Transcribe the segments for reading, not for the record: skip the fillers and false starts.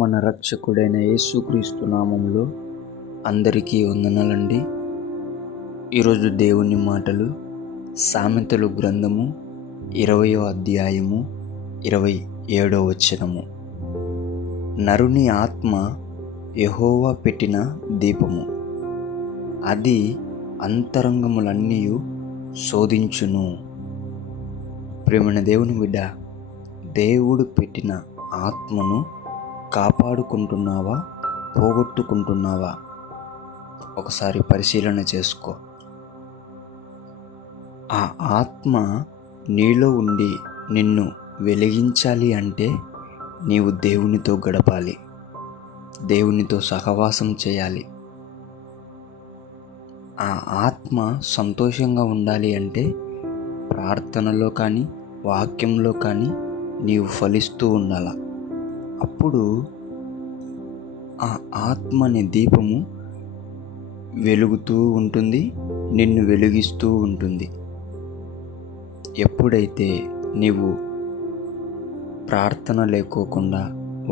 మన రక్షకుడైన యేసుక్రీస్తు నామములో అందరికీ వందనాలండి. ఈరోజు దేవుని మాటలు సామెతలు గ్రంథము 20వ అధ్యాయము 27వ వచనము. నరుని ఆత్మ యెహోవా పెట్టిన దీపము, అది అంతరంగములన్నీ శోధించును. ప్రేమైన దేవుని బిడ్డ, దేవుడు పెట్టిన ఆత్మను కాపాడుకుంటున్నావా, పోగొట్టుకుంటున్నావా? ఒకసారి పరిశీలన చేసుకో. ఆ ఆత్మ నీలో ఉండి నిన్ను వెలిగించాలి అంటే నీవు దేవునితో గడపాలి, దేవునితో సహవాసం చేయాలి. ఆ ఆత్మ సంతోషంగా ఉండాలి అంటే ప్రార్థనలో కానీ వాక్యంలో కానీ నీవు ఫలిస్తూ ఉండాల. అప్పుడు ఆ ఆత్మ అనే దీపము వెలుగుతూ ఉంటుంది, నిన్ను వెలిగిస్తూ ఉంటుంది. ఎప్పుడైతే నీవు ప్రార్థన లేకోకుండా,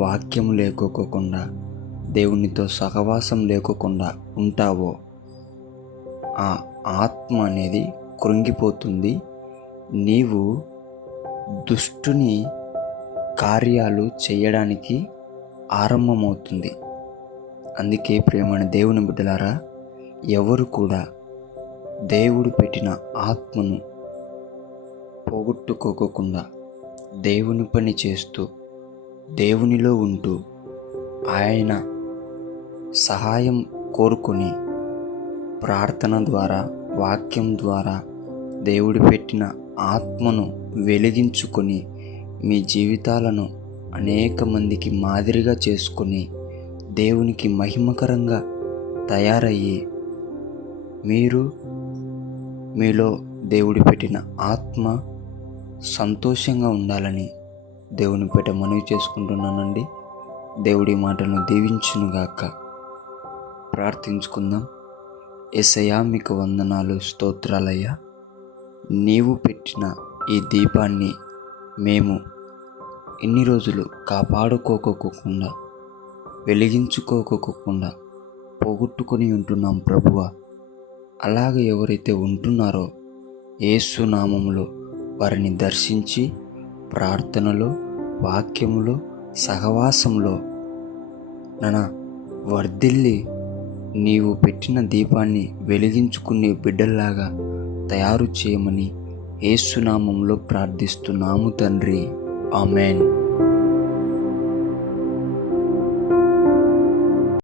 వాక్యం లేకోకుండా, దేవునితో సహవాసం లేకోకుండా ఉంటావో ఆ ఆత్మ అనేది కృంగిపోతుంది. నీవు దుష్టుని కార్యాలు చేయడానికి ఆరంభమవుతుంది. అందుకే ప్రేమైన దేవుని బిడ్డలారా, ఎవరు కూడా దేవుడు పెట్టిన ఆత్మను పోగొట్టుకోకుండా దేవుని పని చేస్తూ, దేవునిలో ఉంటూ, ఆయన సహాయం కోరుకొని ప్రార్థన ద్వారా, వాక్యం ద్వారా దేవుడు పెట్టిన ఆత్మను వెలిగించుకొని మీ జీవితాలను అనేక మందికి మాదిరిగా చేసుకొని దేవునికి మహిమకరంగా తయారయ్యి మీలో దేవుడి పెట్టిన ఆత్మ సంతోషంగా ఉండాలని దేవుని పేట మనవి చేసుకుంటున్నానండి. దేవుడి మాటలను దీవించునుగాక. ప్రార్థించుకుందాం. యేసయ్యా, మీకు వందనాలు, స్తోత్రాలయ్యా. నీవు పెట్టిన ఈ దీపాన్ని మేము ఇన్ని రోజులు కాపాడుకోకుండా, వెలిగించుకోకుండా పోగొట్టుకొని ఉంటున్నాం ప్రభువా. అలాగే ఎవరైతే ఉంటున్నారో యేసు నామములో వారిని దర్శించి ప్రార్థనలో, వాక్యములో, సహవాసంలో వర్ధిల్లి నీవు పెట్టిన దీపాన్ని వెలిగించుకునే బిడ్డల్లాగా తయారు చేయమని యేసు నామములో ప్రార్థిస్తున్నాము తండ్రి. ఆమెన్.